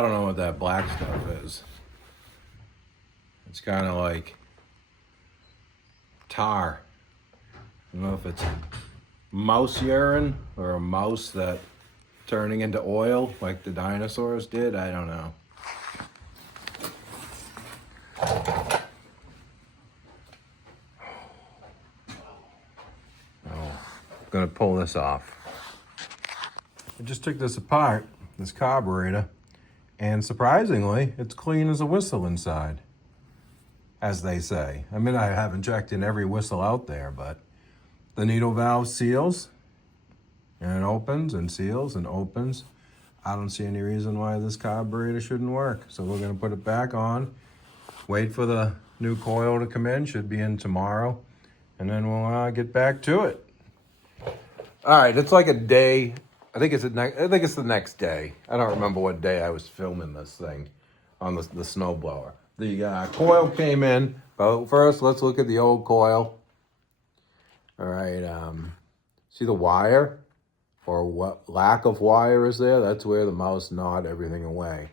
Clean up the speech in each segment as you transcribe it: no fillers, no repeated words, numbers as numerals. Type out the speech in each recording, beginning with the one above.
I don't know what that black stuff is. It's kind of like tar. I don't know if it's mouse urine or a mouse that turning into oil like the dinosaurs did. I don't know. Oh, I'm gonna pull this off. I just took this apart, this carburetor, and surprisingly, it's clean as a whistle inside, as they say. I mean, I haven't checked in every whistle out there, but the needle valve seals, and it opens and seals and opens. I don't see any reason why this carburetor shouldn't work. So we're gonna put it back on, wait for the new coil to come in, should be in tomorrow, and then we'll get back to it. All right, it's like a day. I think it's the next day. I don't remember what day I was filming this thing on the snowblower. The coil came in, but first let's look at the old coil. All right, see the wire, or what lack of wire is there? That's where the mouse gnawed everything away,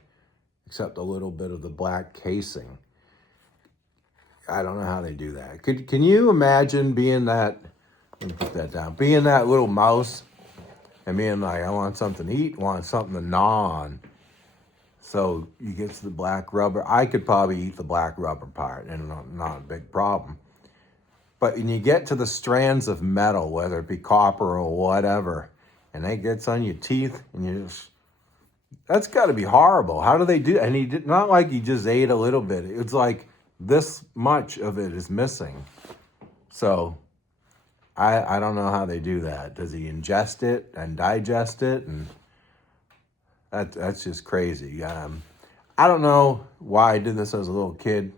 except a little bit of the black casing. I don't know how they do that. Can you imagine being that, let me put that down, being that little mouse and being like, I want something to eat, want something to gnaw on. So you get to the black rubber. I could probably eat the black rubber part, and not a big problem. But when you get to the strands of metal, whether it be copper or whatever, and it gets on your teeth, and you just, that's got to be horrible. How do they do? And he did not like he just ate a little bit. It's like this much of it is missing. So I don't know how they do that. Does he ingest it and digest it? And that's just crazy. I don't know why I did this as a little kid.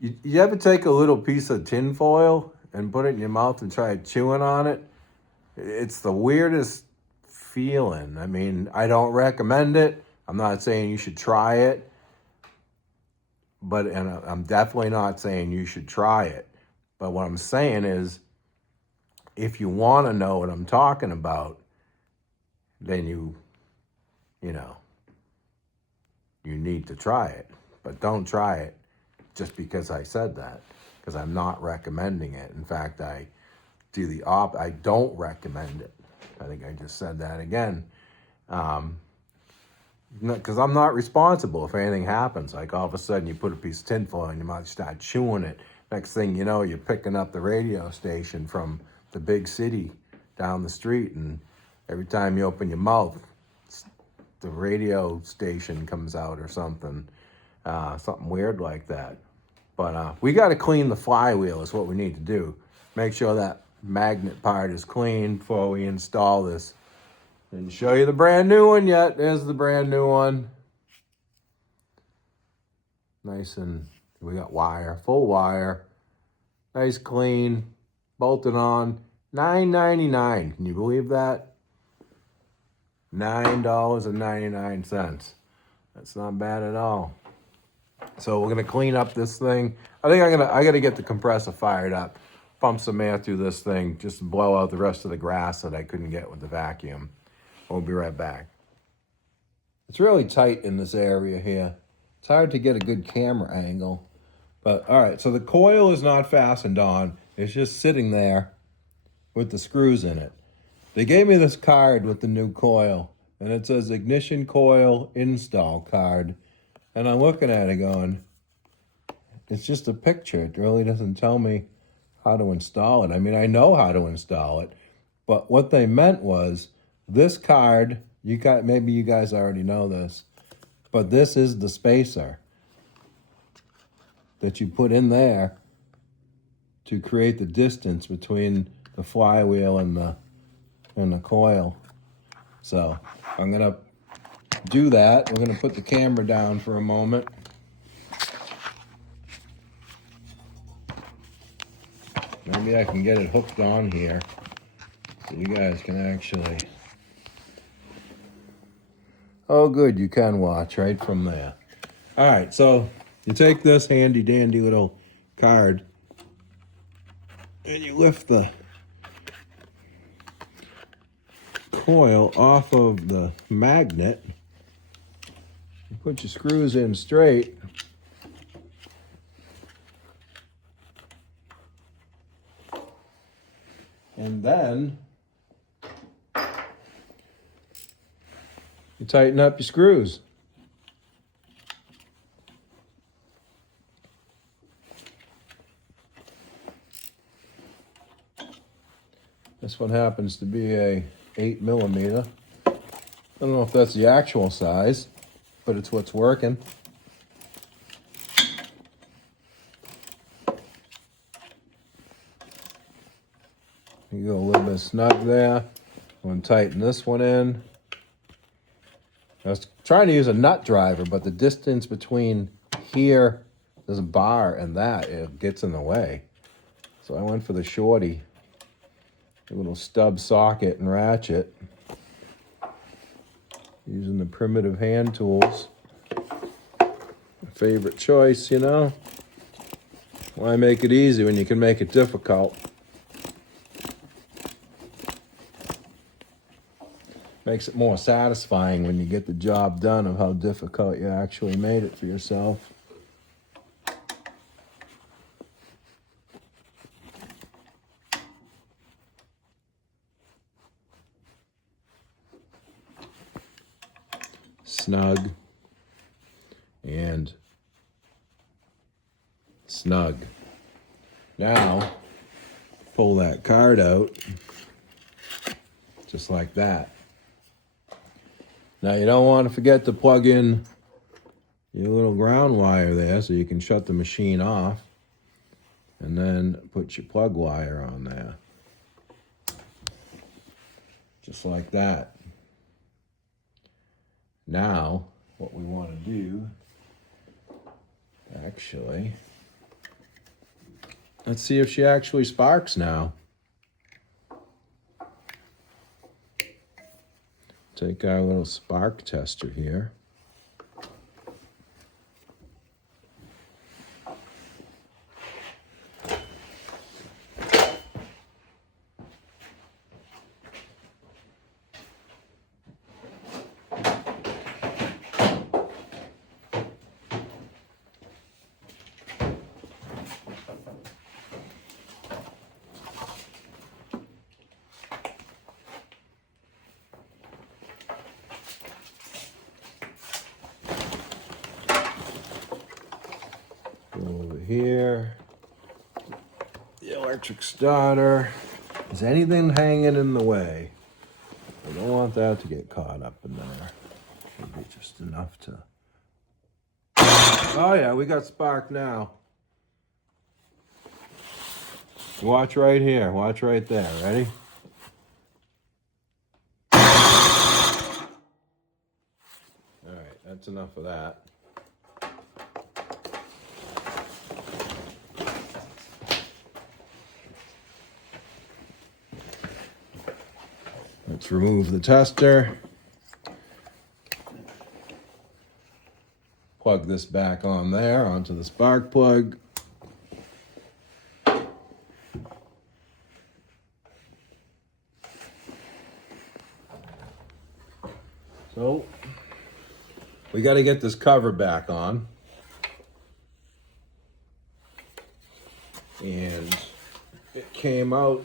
You ever take a little piece of tin foil and put it in your mouth and try chewing on it? It's the weirdest feeling. I mean, I don't recommend it. I'm not saying you should try it. And I'm definitely not saying you should try it. But what I'm saying is, if you want to know what I'm talking about, then you need to try it. But don't try it just because I said that, because I'm not recommending it. In fact, I don't recommend it. I think I just said that again. Because I'm not responsible if anything happens. Like all of a sudden you put a piece of tinfoil in your mouth, you start chewing it. Next thing you know, you're picking up the radio station from the big city down the street, and every time you open your mouth, the radio station comes out or something weird like that. But we got to clean the flywheel is what we need to do. Make sure that magnet part is clean before we install this. Didn't show you the brand new one yet. There's the brand new one. Nice, and we got wire, full wire. Nice, clean, bolted on. $9.99. Can you believe that? $9.99. That's not bad at all. So we're gonna clean up this thing. I think I gotta get the compressor fired up, pump some air through this thing, just to blow out the rest of the grass that I couldn't get with the vacuum. We'll be right back. It's really tight in this area here. It's hard to get a good camera angle. But all right, so the coil is not fastened on. It's just sitting there with the screws in it. They gave me this card with the new coil, and it says ignition coil install card. And I'm looking at it going, it's just a picture. It really doesn't tell me how to install it. I mean, I know how to install it, but what they meant was this card, maybe you guys already know this, but this is the spacer that you put in there to create the distance between the flywheel and the coil. So I'm gonna do that. We're gonna put the camera down for a moment. Maybe I can get it hooked on here so you guys can actually. Oh, good, you can watch right from there. All right, so you take this handy dandy little card and you lift the coil off of the magnet, put your screws in straight, and then you tighten up your screws. This one happens to be a 8mm. I don't know if that's the actual size, but it's what's working. You go a little bit snug there. I'm going to tighten this one in. I was trying to use a nut driver, but the distance between here, there's a bar, and that, it gets in the way. So I went for the shorty. A little stub socket and ratchet. Using the primitive hand tools. Favorite choice, you know? Why make it easy when you can make it difficult? Makes it more satisfying when you get the job done of how difficult you actually made it for yourself. Snug and snug. Now, pull that card out just like that. Now you don't want to forget to plug in your little ground wire there so you can shut the machine off, and then put your plug wire on there. Just like that. Now, what we want to do, actually, let's see if she actually sparks now. Take our little spark tester here. Over here, the electric starter. Is anything hanging in the way? I don't want that to get caught up in there. Maybe just enough to... Oh yeah, we got spark now. Watch right here, watch right there, ready? All right, that's enough of that. Let's remove the tester. Plug this back on there, onto the spark plug. So, we got to get this cover back on. And it came out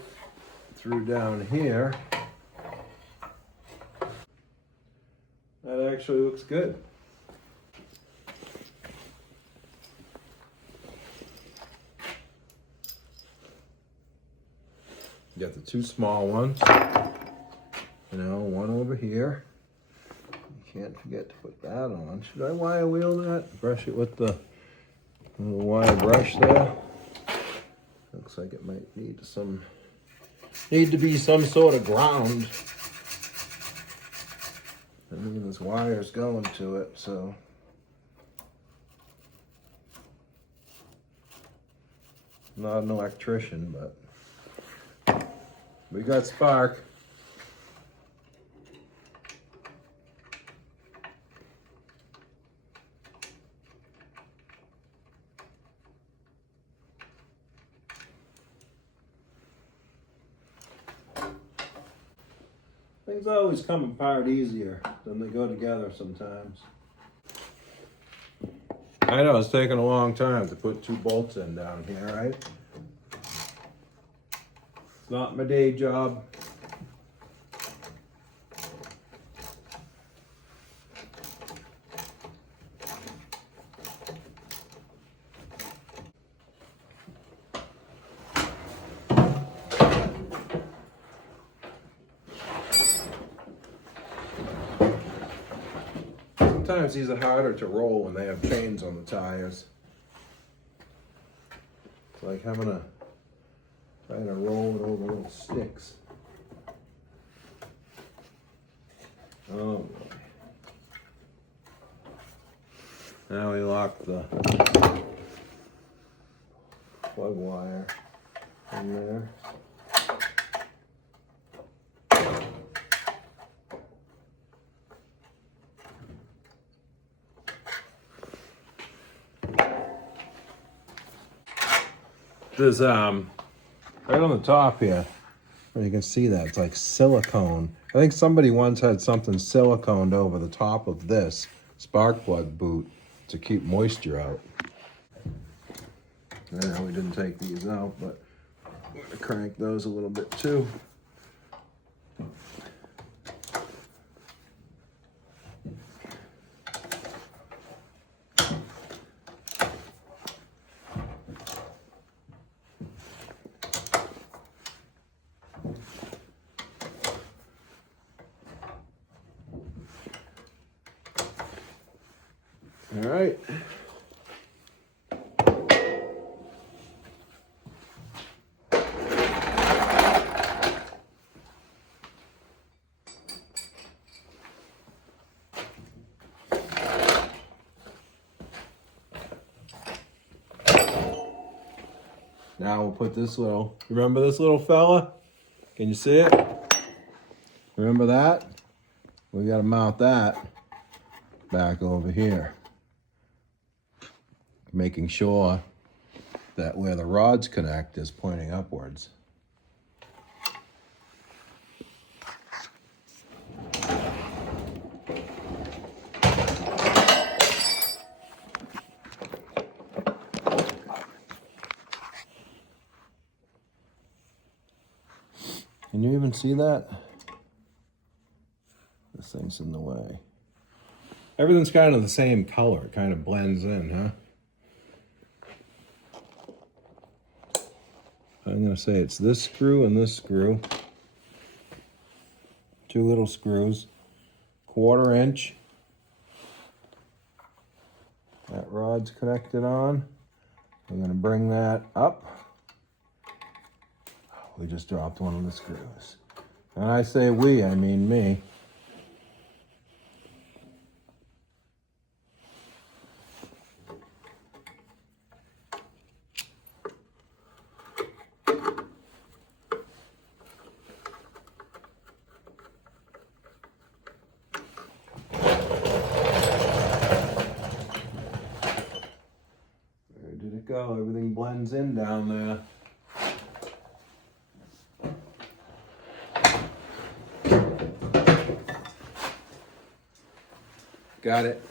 through down here. That actually looks good. You got the two small ones. You know, one over here. You can't forget to put that on. Should I wire wheel that? Brush it with the little wire brush there. Looks like it might need to be some sort of ground. I mean, this wire's going to it, so. I'm not an electrician, but we got spark. Things always come apart easier than they go together sometimes. I know, it's taking a long time to put 2 bolts in down here, right? It's not my day job. Sometimes these are harder to roll when they have chains on the tires. It's like having a trying to roll it over little sticks. Oh boy. Now we lock the plug wire in there. There's right on the top here, you can see that it's like silicone. I think somebody once had something siliconed over the top of this spark plug boot to keep moisture out. I know we didn't take these out, but we're gonna crank those a little bit too. All right. Now we'll put this little, remember this little fella? Can you see it? Remember that? We gotta mount that back over here. Making sure that where the rods connect is pointing upwards. Can you even see that? This thing's in the way. Everything's kind of the same color. It kind of blends in, huh? I'm gonna say it's this screw and this screw. 2 little screws, 1/4 inch. That rod's connected on. I'm gonna bring that up. We just dropped one of the screws. And I say we, I mean me. Where did it go? Everything blends in down there. Got it.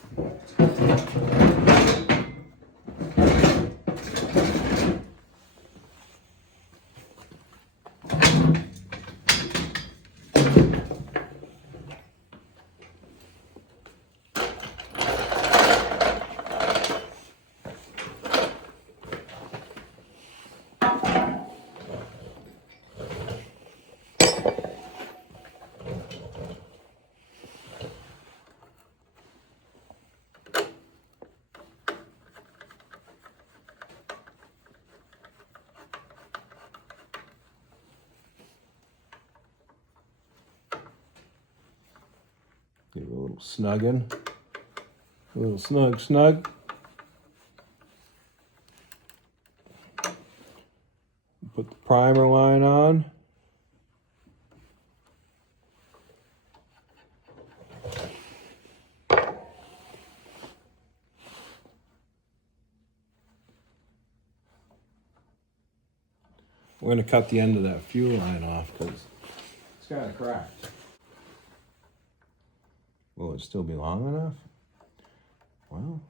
Give it a little snugging. A little snug. Put the primer line on. We're going to cut the end of that fuel line off because it's kind of cracked. Will it still be long enough? Well,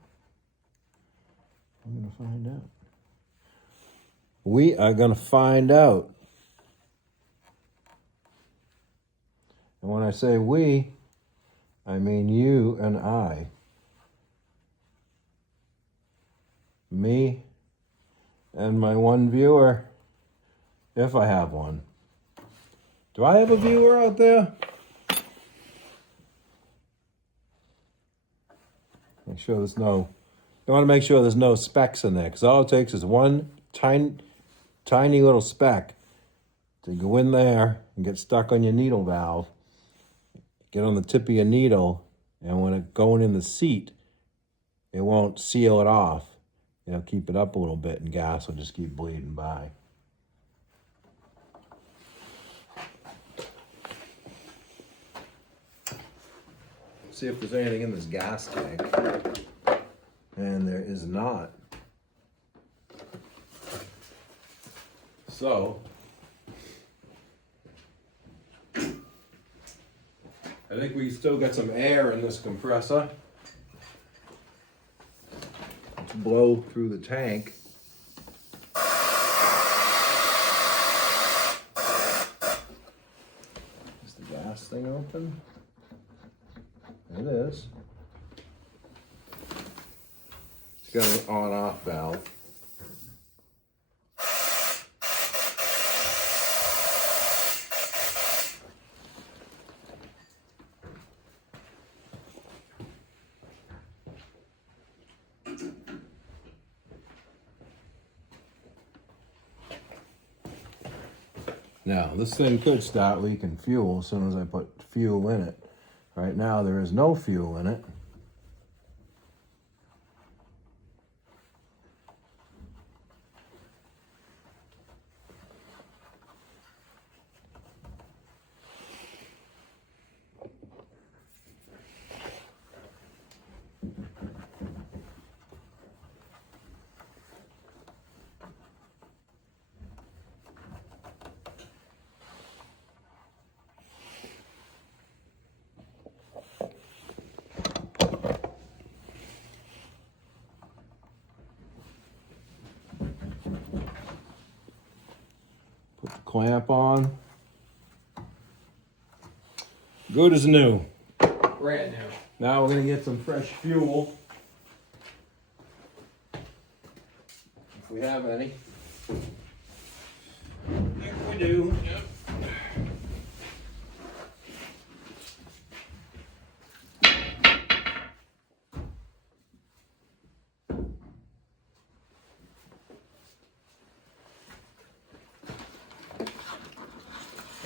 gonna find out. We are gonna find out. And when I say we, I mean you and I. Me and my one viewer, if I have one. Do I have a viewer out there? Make sure there's no, you want to make sure there's no specks in there, because all it takes is one tiny little speck to go in there and get stuck on your needle valve, get on the tip of your needle, and when it's going in the seat, it won't seal it off. It'll keep it up a little bit and gas will just keep bleeding by. See if there's anything in this gas tank. And there is not. So, I think we still got some air in this compressor. Let's blow through the tank. Is the gas thing open? It is. It's got an on-off valve. Now, this thing could start leaking fuel as soon as I put fuel in it. Right now, there is no fuel in it. Put the clamp on. Good as new. Brand new. Now we're gonna get some fresh fuel. If we have any. I think we do. Yep.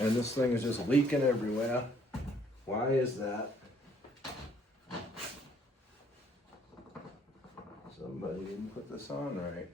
And this thing is just leaking everywhere. Why is that? Somebody didn't put this on right.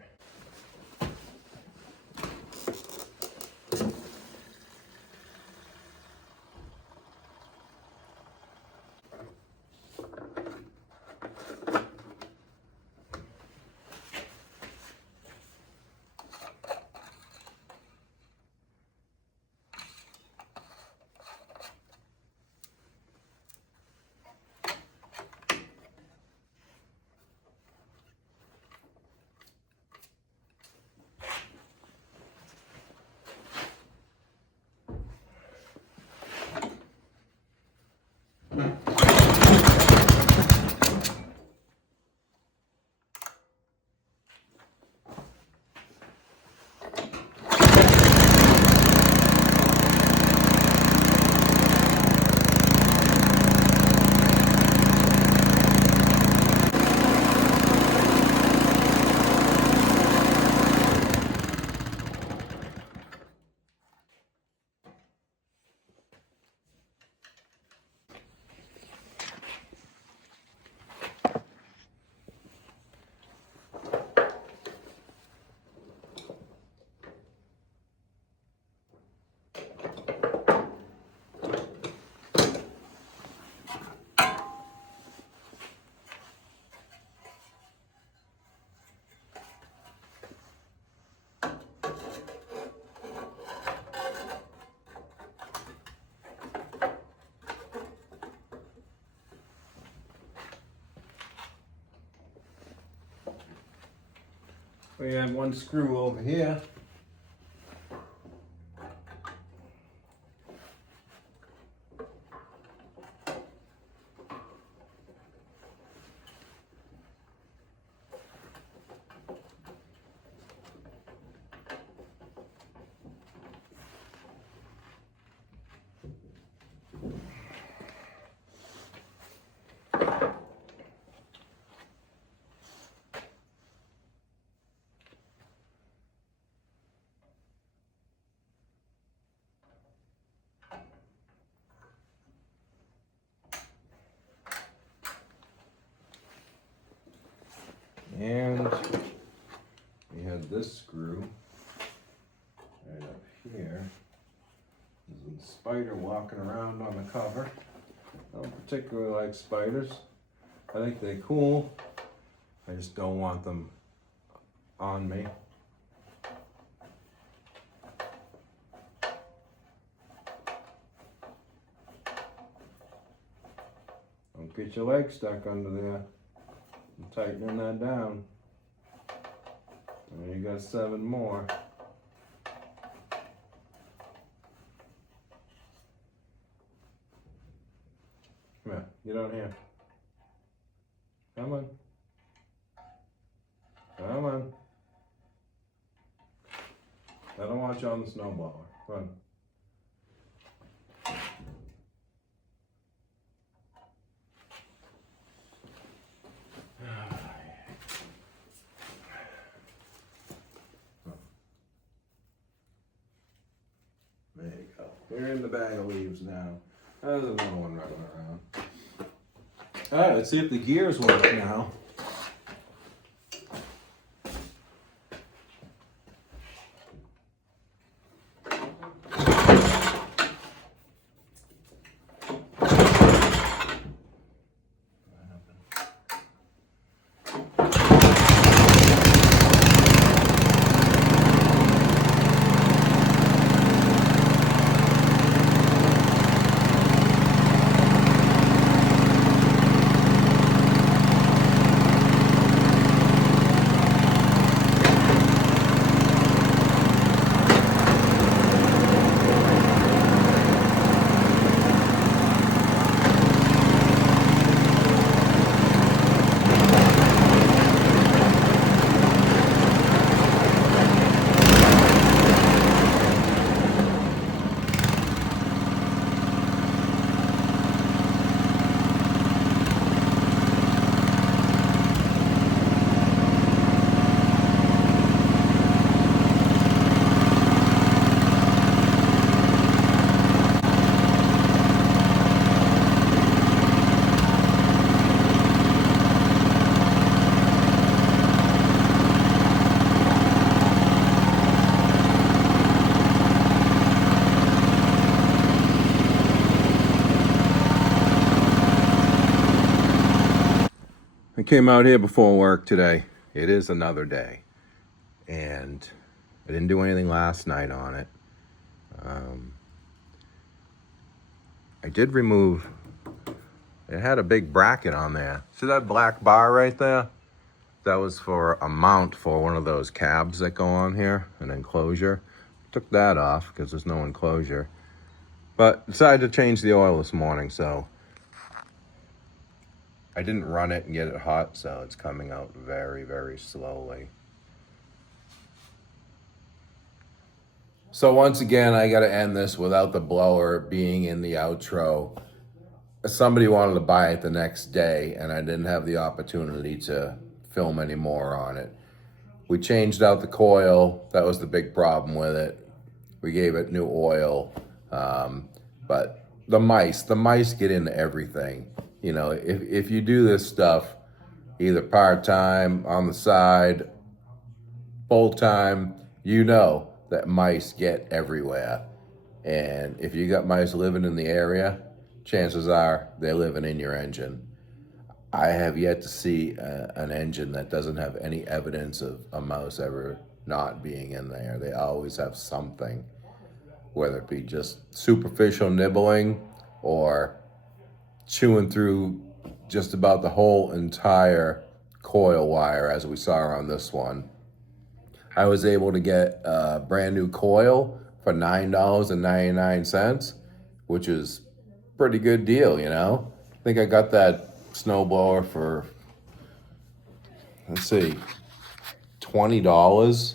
We have one screw over here. And we had this screw right up here. There's a spider walking around on the cover. I don't particularly like spiders. I think they're cool. I just don't want them on me. Don't get your leg stuck under there. I'm tightening that down. And you got 7 more. Come on, get on here. Come on. Come on. I don't want you on the snowblower. Come on. There you go. We're in the bag of leaves now. There's another one running around. All right, let's see if the gears work now. I came out here before work today. It is another day. And I didn't do anything last night on it. I did remove, it had a big bracket on there. See that black bar right there? That was for a mount for one of those cabs that go on here, an enclosure. Took that off because there's no enclosure. But decided to change the oil this morning, so I didn't run it and get it hot, so it's coming out very, very slowly. So once again, I got to end this without the blower being in the outro. Somebody wanted to buy it the next day, and I didn't have the opportunity to film any more on it. We changed out the coil. That was the big problem with it. We gave it new oil. But the mice get into everything. You know, if you do this stuff, either part-time, on the side, full-time, you know that mice get everywhere. And if you got mice living in the area, chances are they're living in your engine. I have yet to see an engine that doesn't have any evidence of a mouse ever not being in there. They always have something, whether it be just superficial nibbling or chewing through just about the whole entire coil wire, as we saw on this one. I was able to get a brand new coil for $9.99, which is pretty good deal, you know. I think I got that snowblower for, let's see, $20,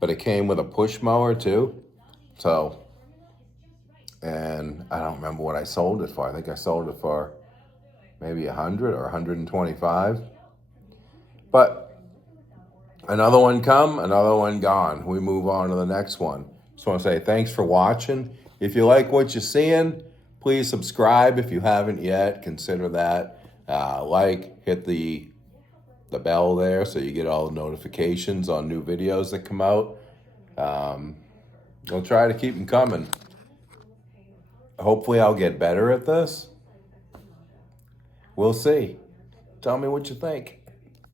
but it came with a push mower too. So, and I don't remember what I sold it for. I think I sold it for maybe 100 or 125. But another one come, another one gone. We move on to the next one. Just want to say thanks for watching. If you like what you're seeing, please subscribe if you haven't yet. Consider that. Hit the bell there so you get all the notifications on new videos that come out. We'll try to keep them coming. Hopefully I'll get better at this. We'll see. Tell me what you think.